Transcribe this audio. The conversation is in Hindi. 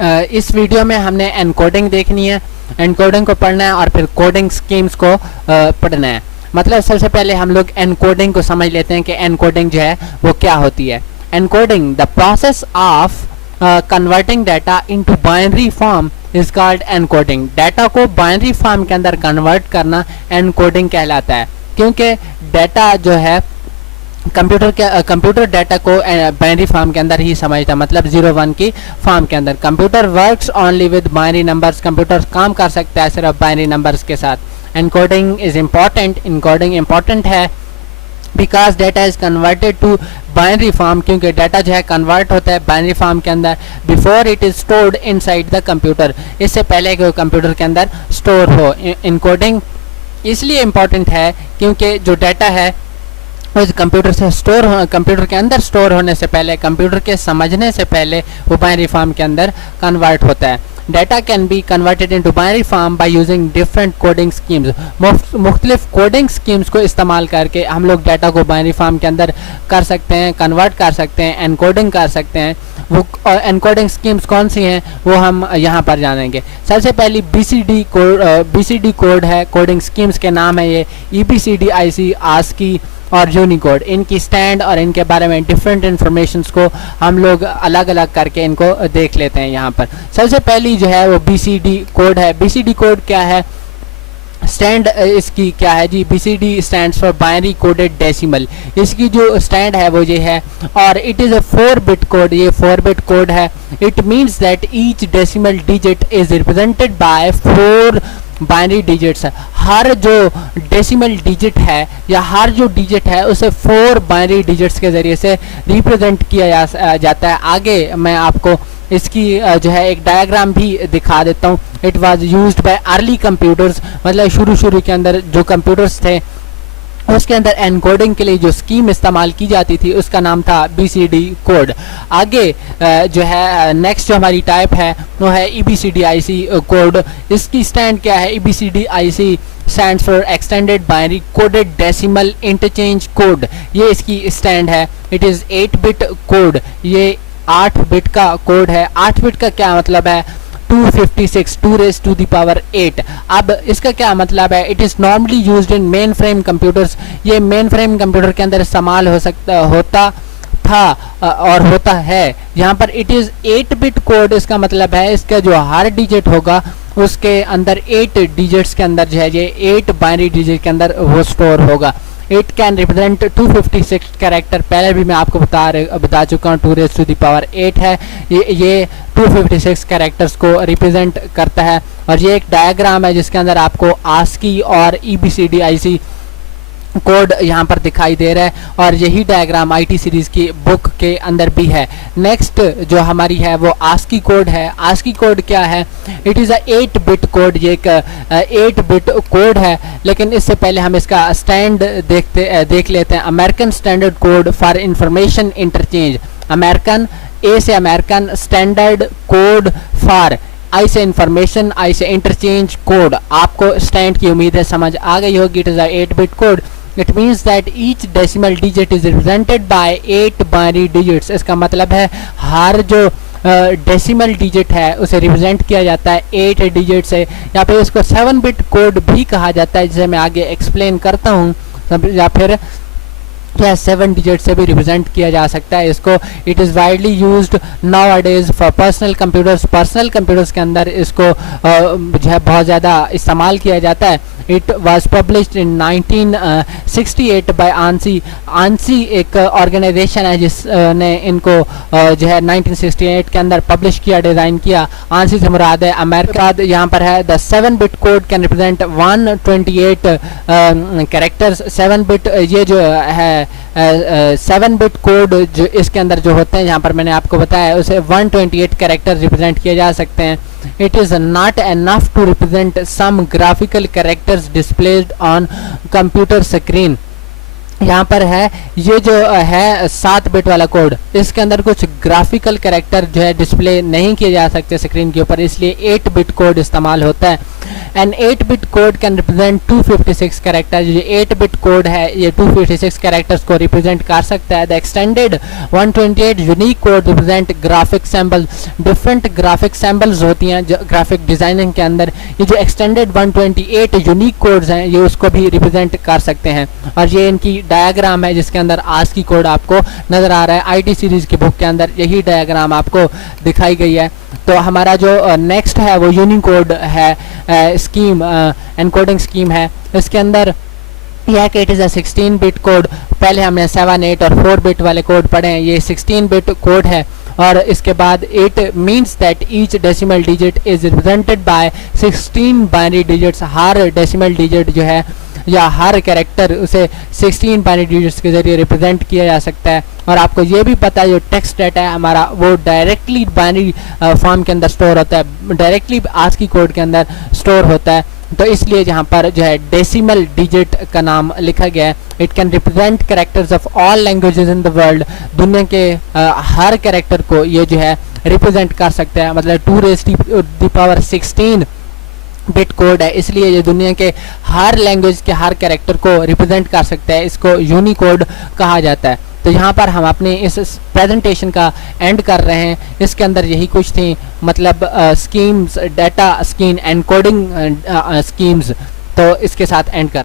इस वीडियो में हमने एनकोडिंग देखनी है, एनकोडिंग को पढ़ना है और फिर कोडिंग स्कीम्स को पढ़ना है। मतलब सबसे पहले हम लोग एनकोडिंग को समझ लेते हैं कि एनकोडिंग जो है वो क्या होती है। Encoding the process of converting data into binary form is called encoding. Data को बाइनरी फॉर्म के अंदर कन्वर्ट करना एनकोडिंग कहलाता है, क्योंकि डाटा जो है कंप्यूटर डाटा को बाइनरी फॉर्म के अंदर ही समझता है, मतलब 0-1 की फॉर्म के अंदर। Computer works only with binary numbers, computer काम कर सकता है सिर्फ बाइनरी नंबर्स के साथ। Encoding is important, encoding important है because data is converted to binary form, क्योंकि डाटा जो है कन्वर्ट होता है बाइनरी फॉर्म के अंदर before it is stored inside the computer, इससे पहले कि वो कंप्यूटर के अंदर स्टोर हो। एनकोडिंग इसलिए इम्पॉर्टेंट है क्योंकि जो डाटा है उस कंप्यूटर से कंप्यूटर के अंदर स्टोर होने से पहले, कंप्यूटर के समझने से पहले वो बाइनरी फॉर्म के अंदर कन्वर्ट होता है। Data can be converted into binary form by using different coding schemes. मुख्तलिफ कोडिंग स्कीम्स को इस्तेमाल करके हम लोग डाटा को बाइनरी फॉर्म के अंदर कर सकते हैं, कन्वर्ट कर सकते हैं, एनकोडिंग कर सकते हैं। वो एनकोडिंग स्कीम्स कौन सी हैं वो हम यहाँ पर जानेंगे। सबसे पहली BCD कोड है, कोडिंग स्कीम्स के नाम है ये EBCD, IC, ASCII और यूनिकोड। इनकी स्टैंड और इनके बारे में डिफरेंट इंफॉर्मेशंस को हम लोग अलग अलग करके इनको देख लेते हैं यहाँ पर। सबसे पहली जो है वो BCD कोड है। BCD कोड क्या है, स्टैंड इसकी क्या है जी, BCD stands for binary coded decimal. इसकी जो स्टैंड है वो ये है, और it is a 4-bit code, ये 4-bit कोड है। It means that each decimal digit is represented by 4 binary digits. हर जो डेसिमल डिजिट है या हर जो डिजिट है उसे 4 बाइनरी डिजिट्स के ज़रिए से रिप्रेजेंट किया जाता है। आगे मैं आपको इसकी जो है एक डायग्राम भी दिखा देता हूँ। It was used by early computers, मतलब शुरू के अंदर जो कंप्यूटर्स थे उसके अंदर एनकोडिंग के लिए जो स्कीम इस्तेमाल की जाती थी उसका नाम था BCD कोड। आगे जो है नेक्स्ट जो हमारी टाइप है वो है EBCD IC कोड। इसकी स्टैंड क्या है, EBCD IC stands for extended binary coded decimal interchange code. ये इसकी स्टैंड है। इट इज़ 8-bit कोड, ये 8 बिट का कोड है। 8 बिट का क्या मतलब है, 256 2⁸8। अब इसका क्या मतलब है, it is normally used in main frame computers. ये मेन फ्रेम कंप्यूटर के अंदर इस्तेमाल होता था और होता है। यहाँ पर इट इज़ 8-bit कोड, इसका मतलब है इसका जो हर डिजिट होगा उसके अंदर 8 डिजिट्स के अंदर जो है ये 8 बाइनरी डिजिट के अंदर वो स्टोर होगा। इट कैन रिप्रेजेंट 256 कैरेक्टर, पहले भी मैं आपको बता चुका हूँ 2⁸8 है। ये 256 कैरेक्टर्स को रिप्रेजेंट करता है। और ये एक डायग्राम है जिसके अंदर आपको ASCII और EBCD IC कोड यहाँ पर दिखाई दे रहा है, और यही डायग्राम IT सीरीज की बुक के अंदर भी है। नेक्स्ट जो हमारी है वो ASCII कोड है। ASCII कोड क्या है, it is a 8-bit code, ये एक 8-bit कोड है। लेकिन इससे पहले हम इसका स्टैंड देख लेते हैं। American standard code for information interchange. American, A से अमेरिकन, स्टैंडर्ड कोड फॉर, आई से इंफॉर्मेशन, आई से इंटरचेंज कोड। आपको स्टैंड की उम्मीद है समझ आ गई होगी। It is a 8-bit code. It means that each decimal digit is represented bye 8 binary digits. इसका मतलब है हर जो डेसिमल डिजिट है उसे रिप्रेजेंट किया जाता है 8 डिजिट से, या फिर इसको 7-bit कोड भी कहा जाता है, जिसे मैं आगे एक्सप्लेन करता हूँ। या फिर क्या 7 डिजिट से भी रिप्रेजेंट किया जा सकता है इसको। It is widely used nowadays for personal computers. Personal computers के अंदर इसको जो है बहुत ज़्यादा इस्तेमाल किया जाता है। It was published in 1968 by ANSI। ANSI एक ऑर्गेनाइजेशन है जिसने इनको जो है 1968 के अंदर पब्लिश किया, डिज़ाइन किया। ANSI से मुराद है अमेरिका। यहाँ पर है the 7-bit code can represent 128 characters. 7-bit ये जो है 7-bit कोड जो इसके अंदर जो होते हैं, यहाँ पर मैंने आपको बताया, उसे 128 कैरेक्टर रिप्रेजेंट किए जा सकते हैं। It is not enough to represent some graphical characters displayed on computer screen. यहाँ पर है ये जो है 7-bit वाला कोड, इसके अंदर कुछ ग्राफिकल कैरेक्टर जो है डिस्प्ले नहीं किए जा सकते स्क्रीन के ऊपर, इसलिए 8-bit कोड इस्तेमाल होता है। An 8 bit code can represent 256 character. जो 8 बिट कोड है ये 256 कैरेक्टर्स को रिप्रेजेंट कर सकता है। The extended 128 unique code represent graphic sample. Different graphic samples होती हैं ग्राफिक डिजाइनिंग के अंदर, ये जो एक्सटेंडेड 128 यूनिक कोड्स हैं ये उसको भी रिप्रेजेंट कर सकते हैं। और ये इनकी डायग्राम है जिसके अंदर आज की कोड आपको नजर आ रहा है। आईटी सीरीज की बुक के अंदर यही डायग्राम आपको दिखाई गई है। तो हमारा जो नेक्स्ट है वो यूनिकोड है, स्कीम एनकोडिंग स्कीम है। इसके अंदर यह कि it is a 16 bit code. पहले हमने 7, 8 और 4 बिट वाले कोड पढ़े हैं, ये 16 बिट कोड है। और इसके बाद it means that each decimal digit is represented bye 16 binary digits. Her decimal digit जो है या हर कैरेक्टर उसे 16 बाइनरी डिजिट्स के जरिए रिप्रेजेंट किया जा सकता है। और आपको ये भी पता है जो टेक्स्ट डाटा है हमारा वो डायरेक्टली बाइनरी फॉर्म के अंदर स्टोर होता है, डायरेक्टली आज की कोड के अंदर स्टोर होता है। तो इसलिए यहाँ पर जो है डेसिमल डिजिट का नाम लिखा गया है। It can represent characters of all languages in the world. दुनिया के हर कैरेक्टर को ये जो है रिप्रेजेंट कर सकता है, मतलब 2⁻16 बिट कोड है, इसलिए ये दुनिया के हर लैंग्वेज के हर कैरेक्टर को रिप्रेजेंट कर सकता है। इसको यूनिकोड कहा जाता है। तो यहाँ पर हम अपने इस प्रेजेंटेशन का एंड कर रहे हैं। इसके अंदर यही कुछ थी, मतलब schemes, data scheme, encoding schemes. तो इसके साथ एंड कर